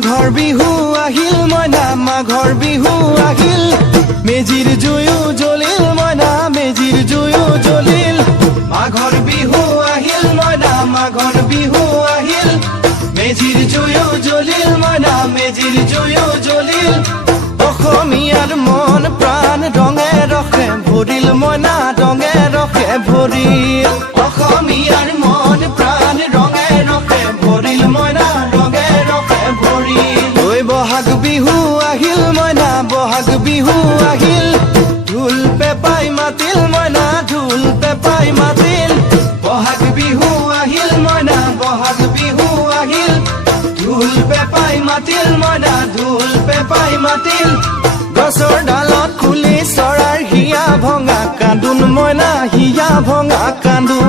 মাঘৰ বিহু আহিল মইনা মাঘৰ বিহু আহিল মেজিৰ জুয়ো জ্বলিল মইনা মেজিৰ জুয়ো জ্বলিল মাঘৰ বিহু আহিল মইনা মাঘৰ বিহু আহিল মেজিৰ জুয়ো জ্বলিল মইনা মেজিৰ জুয়ো জ্বলিল অসমীয়াৰ মন প্ৰাণ ৰঙে ৰখে ভৰিল মইনা ৰঙে ৰখে ভৰিল অসমীয়াৰ মন প্ৰাণ ৰঙে ৰখে ভৰিল মইনা ৰঙে ৰখে ভৰিল ঐ বহাগ বিহু আহিল মইনা বহাগ বিহু আহিল ঢোল পেপাই মাতিল মইনা ঢোল পেপাই মাতিল বহাগ বিহু আহিল মইনা বহাগ বিহু আহিল ঢোল পেপাই মাতিল মইনা ঢোল পেপাই মাতিল গছৰ ডালত খুলি চৰাইৰ হিয়া ভঙা কান্দোন মইনা হিয়া ভঙা কান্দোন